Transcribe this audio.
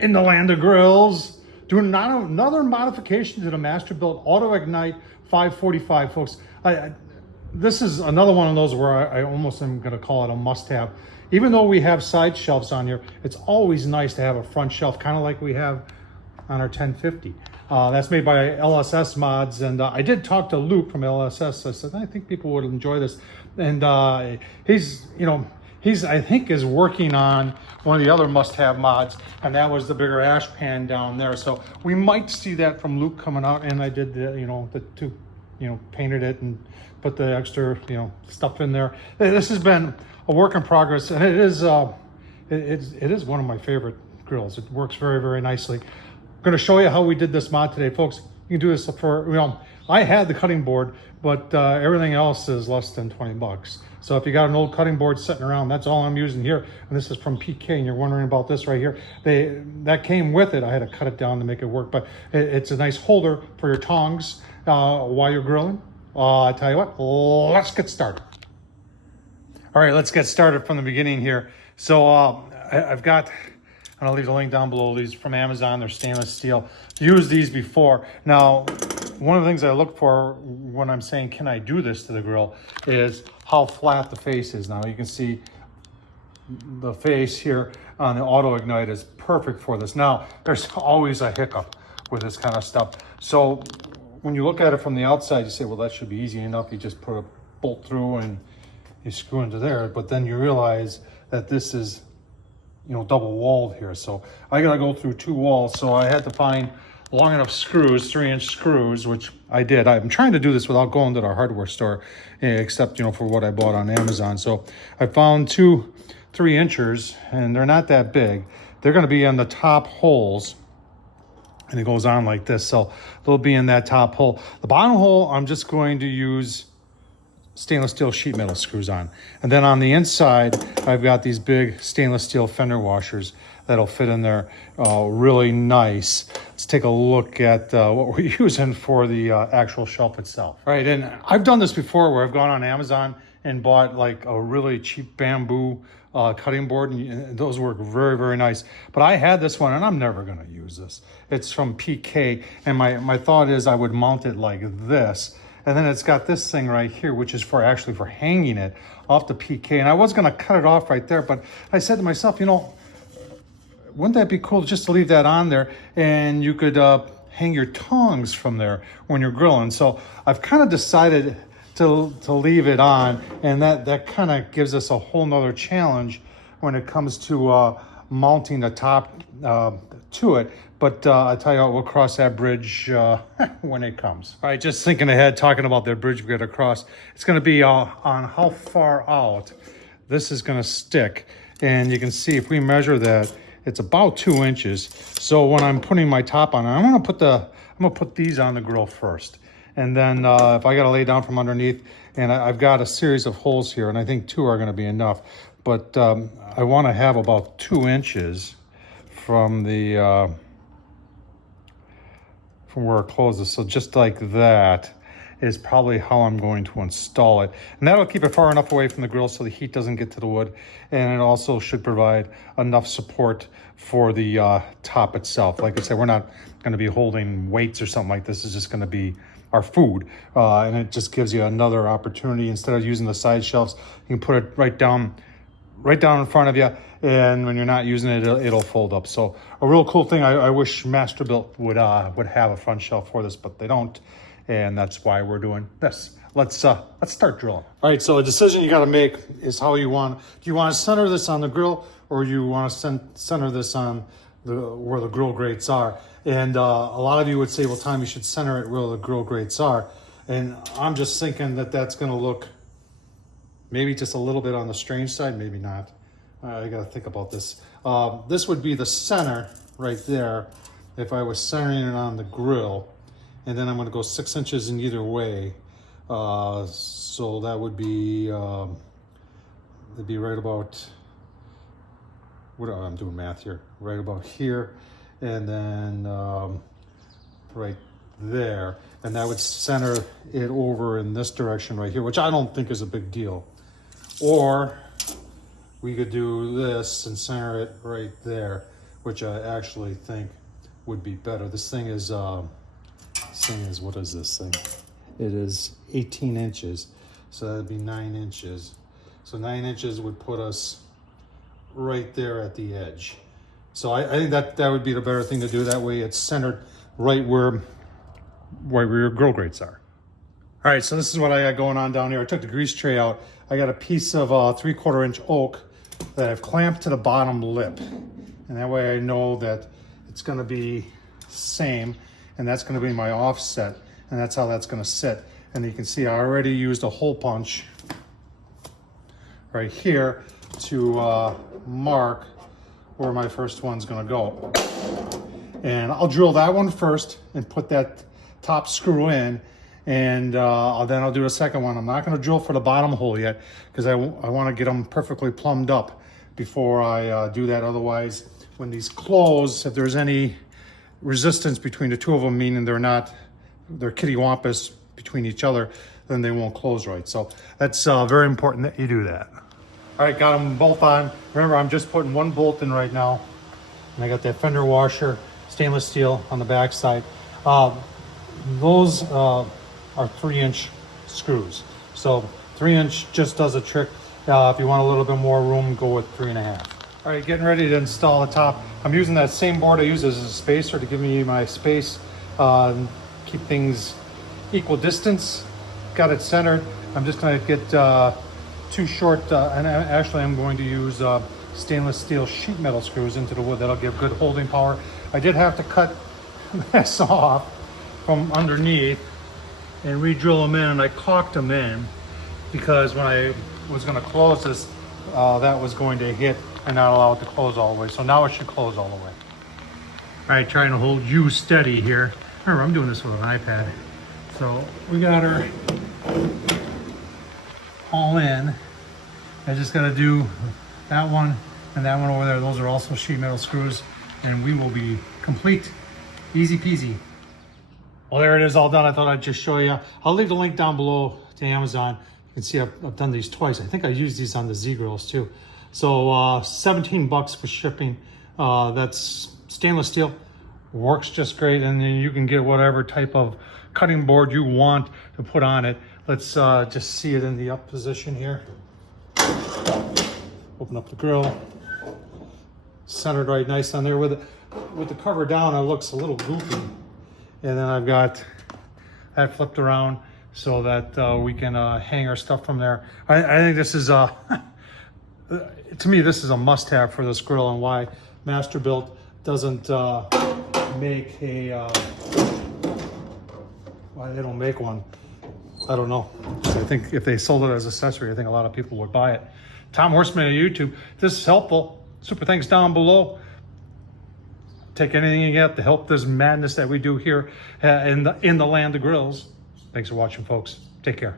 in the land of grills, doing another modification to the Masterbuilt Autoignite 545, folks. This is another one of those where I almost am going to call it a must-have. Even though we have side shelves on here, it's always nice to have a front shelf, kind of like we have on our 1050. That's made by LSS Mods, and I did talk to Luke from LSS. I said, I think people would enjoy this. And he's, I think is working on one of the other must-have mods, and that was the bigger ash pan down there. So we might see that from Luke coming out, and I did the two, painted it and put the extra, stuff in there. This has been a work in progress, and it is one of my favorite grills. It works very, very nicely. I'm going to show you how we did this mod today, folks. You can do this for, I had the cutting board, but everything else is less than 20 bucks. So if you got an old cutting board sitting around, that's all I'm using here. And this is from PK, and you're wondering about this right here. That came with it. I had to cut it down to make it work, but it's a nice holder for your tongs while you're grilling. I tell you what, let's get started. All right, let's get started from the beginning here. So I've got, I'll leave the link down below. These from Amazon, they're stainless steel. Used these before. Now, one of the things I look for when I'm saying, can I do this to the grill, is how flat the face is. Now you can see the face here on the Autoignite is perfect for this. Now, there's always a hiccup with this kind of stuff. So when you look at it from the outside, you say, well, that should be easy enough. You just put a bolt through and you screw into there. But then you realize that this is, double walled here. So I gotta go through two walls. So I had to find long enough screws, 3-inch screws, which I did. I'm trying to do this without going to the hardware store, except, for what I bought on Amazon. So I found two 3-inchers, and they're not that big. They're gonna be on the top holes, and it goes on like this. So they'll be in that top hole. The bottom hole, I'm just going to use stainless steel sheet metal screws on. And then on the inside, I've got these big stainless steel fender washers that'll fit in there really nice. Let's take a look at what we're using for the actual shelf itself. All right, and I've done this before where I've gone on Amazon and bought like a really cheap bamboo cutting board, and those work very, very nice. But I had this one, and I'm never gonna use this. It's from PK, and my thought is I would mount it like this. And then it's got this thing right here, which is for hanging it off the PK. And I was gonna cut it off right there, but I said to myself, wouldn't that be cool just to leave that on there, and you could hang your tongs from there when you're grilling. So I've kind of decided to leave it on, and that kind of gives us a whole nother challenge when it comes to mounting the top to it. But I tell you what, we'll cross that bridge when it comes. All right, just thinking ahead, talking about that bridge we're gonna cross. It's gonna be on how far out this is gonna stick. And you can see if we measure that, it's about 2 inches. So when I'm putting my top on, I'm gonna put these on the grill first. And then if I gotta lay down from underneath, and I've got a series of holes here, and I think 2 are gonna be enough. But I wanna have about 2 inches from the, from where it closes. So just like that is probably how I'm going to install it. And that'll keep it far enough away from the grill so the heat doesn't get to the wood. And it also should provide enough support for the top itself. Like I said, we're not gonna be holding weights or something like this. It's just gonna be our food. And it just gives you another opportunity. Instead of using the side shelves, you can put it right down in front of you, and when you're not using it, it'll fold up. So a real cool thing. I wish Masterbuilt would have a front shelf for this, but they don't, and that's why we're doing this. Let's start drilling. All right, so a decision you got to make is how you want. Do you want to center this on the grill, or you want to center this on where the grill grates are? And a lot of you would say, well, Tom, you should center it where the grill grates are. And I'm just thinking that that's going to look maybe just a little bit on the strange side, maybe not. I gotta think about this. This would be the center right there if I was centering it on the grill. And then I'm gonna go 6 inches in either way. So that would be, it'd be right about, I'm doing math here, right about here. And then right there. And that would center it over in this direction right here, which I don't think is a big deal. Or we could do this and center it right there, which I actually think would be better. This thing is, what is this thing? It is 18 inches, so that'd be 9 inches. So 9 inches would put us right there at the edge. So I think that would be the better thing to do. That way it's centered right where your grill grates are. All right, so this is what I got going on down here. I took the grease tray out. I got a piece of 3/4 inch oak that I've clamped to the bottom lip. And that way I know that it's gonna be same, and that's gonna be my offset, and that's how that's gonna sit. And you can see I already used a hole punch right here to mark where my first one's gonna go. And I'll drill that one first and put that top screw in, and then I'll do a second one. I'm not gonna drill for the bottom hole yet because I wanna get them perfectly plumbed up before I do that. Otherwise, when these close, if there's any resistance between the two of them, meaning they're kittywampus between each other, then they won't close right. So that's very important that you do that. All right, got them both on. Remember, I'm just putting one bolt in right now. And I got that fender washer, stainless steel on the back side. Those are 3-inch screws. So 3-inch just does a trick. If you want a little bit more room, go with 3.5. All right, getting ready to install the top. I'm using that same board I use as a spacer to give me my space, keep things equal distance. Got it centered. I'm just gonna get 2 short, and actually I'm going to use stainless steel sheet metal screws into the wood. That'll give good holding power. I did have to cut this off from underneath and re-drill them in, and I caulked them in because when I was gonna close this, that was going to hit and not allow it to close all the way. So now it should close all the way. All right, trying to hold you steady here. Remember, I'm doing this with an iPad. So we got her all in. I just gotta do that one and that one over there. Those are also sheet metal screws, and we will be complete. Easy peasy. Well, there it is, all done. I thought I'd just show you. I'll leave the link down below to Amazon. You can see I've done these twice. I think I used these on the Z grills too. So 17 bucks for shipping. That's stainless steel, works just great. And then you can get whatever type of cutting board you want to put on it. Let's just see it in the up position here. Open up the grill. Centered right nice on there. With the cover down, it looks a little goofy. And then I've got that flipped around so that we can hang our stuff from there. I think this is to me, this is a must-have for this grill, and why Masterbuilt doesn't make a why they don't make one, I don't know. I think if they sold it as an accessory, I think a lot of people would buy it. Tom Horsman on YouTube. If this is helpful, super thanks down below. Take anything you get to help this madness that we do here in the land of grills. Thanks for watching, folks. Take care.